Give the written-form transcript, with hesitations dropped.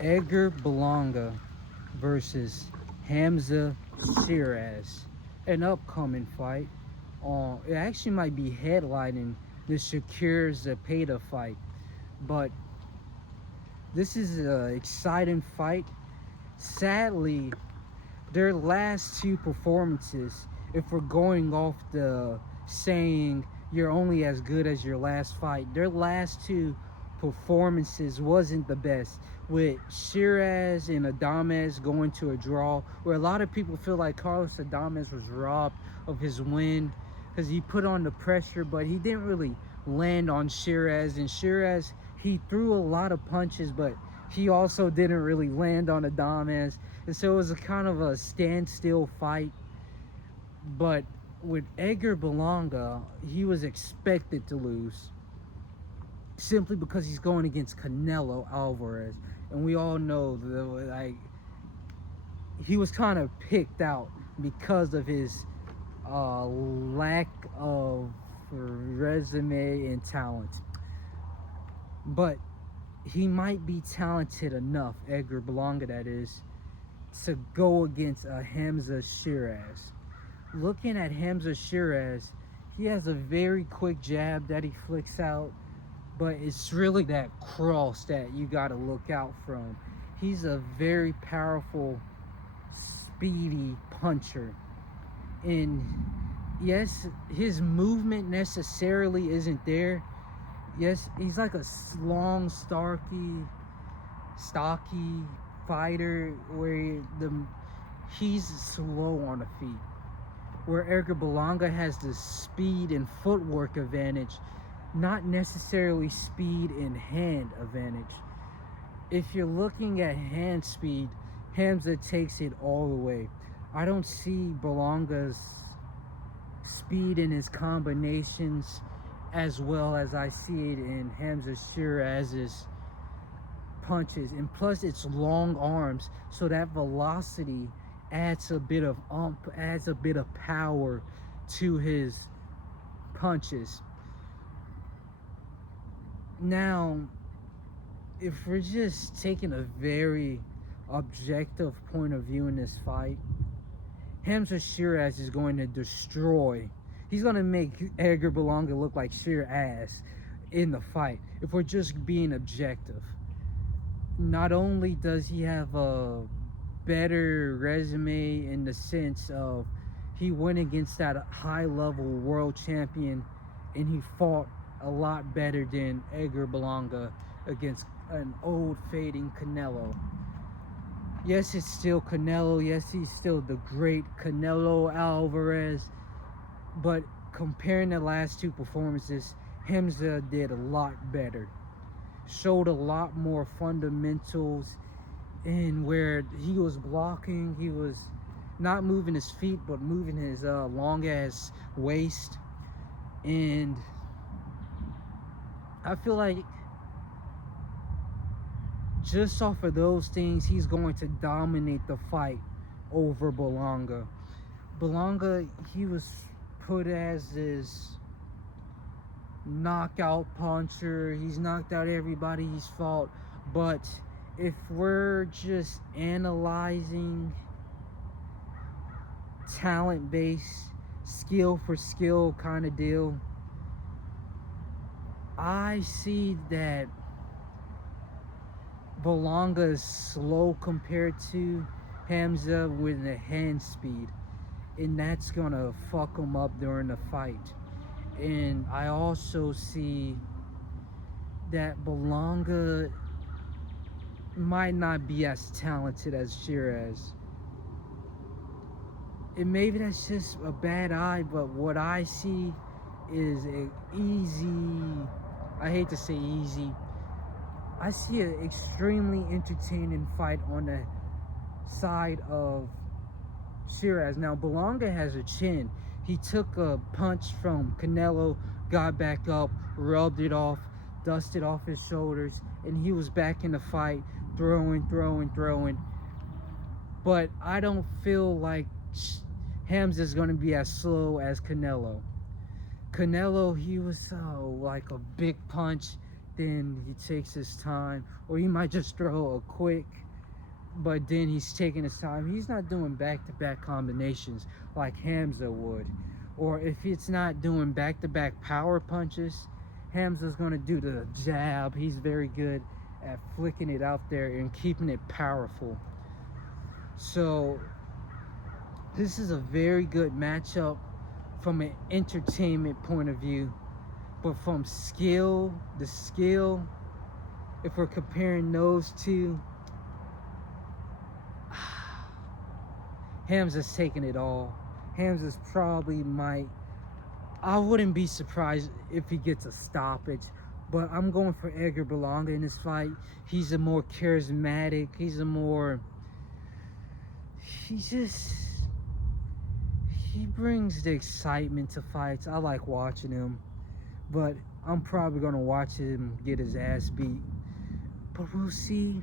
Edgar Berlanga versus Hamzah Sheerez, an upcoming fight. It actually might be headlining the Shakir Zapata fight, but this is an exciting fight. Sadly, their last two performances, if we're going off the saying you're only as good as your last fight, their last two performances wasn't the best, with Sheeraz and Adames going to a draw, where a lot of people feel like Carlos Adames was robbed of his win because he put on the pressure, but he didn't really land on Sheeraz. And Sheeraz, he threw a lot of punches, but he also didn't really land on Adames. And so it was a kind of a standstill fight. But with Edgar Berlanga, he was expected to lose simply because he's going against Canelo Alvarez. And we all know that he was kind of picked out because of his lack of resume and talent. But he might be talented enough, Edgar Berlanga that is, to go against a Hamzah Sheerez. Looking at Hamzah Sheerez, he has a very quick jab that he flicks out, but it's really that cross that you got to look out from. He's a very powerful, speedy puncher. And yes, his movement necessarily isn't there. Yes, he's like a long, stocky fighter where he's slow on the feet. Where Edgar Berlanga has the speed and footwork advantage, not necessarily speed and hand advantage. If you're looking at hand speed, Hamzah takes it all the way. I don't see Berlanga's speed in his combinations as well as I see it in Hamzah Sheerez's punches. And plus, it's long arms, so that velocity adds a bit of power to his punches. Now, if we're just taking a very objective point of view in this fight, Hamzah Sheerez is going to destroy. He's going to make Edgar Berlanga look like Sheeraz in the fight. If we're just being objective, not only does he have a better resume in the sense of he went against that high-level world champion, and he fought a lot better than Edgar Berlanga against an old fading Canelo. Yes, it's still Canelo. Yes, he's still the great Canelo Alvarez. But comparing the last two performances, Hamzah did a lot better. Showed a lot more fundamentals in where he was blocking. He was not moving his feet, but moving his long ass waist. And I feel like just off of those things, he's going to dominate the fight over Berlanga. Berlanga, he was put as this knockout puncher. He's knocked out everybody he's fought. But if we're just analyzing talent-based, skill for skill kind of deal, I see that Berlanga is slow compared to Hamzah with the hand speed, and that's gonna fuck him up during the fight. And I also see that Berlanga might not be as talented as Sheerez. And maybe that's just a bad eye, but what I see is an easy, I hate to say easy, I see an extremely entertaining fight on the side of Sheeraz. Now, Berlanga has a chin. He took a punch from Canelo, got back up, rubbed it off, dusted off his shoulders, and he was back in the fight, throwing. But I don't feel like Hamzah's going to be as slow as Canelo. Canelo, he was like a big punch, then he takes his time, or he might just throw a quick, but then he's taking his time. He's not doing back-to-back combinations like Hamzah would. Or if it's not doing back-to-back power punches, Hamzah's gonna do the jab. He's very good at flicking it out there and keeping it powerful. So this is a very good matchup from an entertainment point of view, but from the skill, if we're comparing those two, Hamzah's taking it all. Hamzah's probably I wouldn't be surprised if he gets a stoppage, but I'm going for Edgar Berlanga in this fight. He's a more charismatic, he brings the excitement to fights. I like watching him, but I'm probably gonna watch him get his ass beat. But we'll see.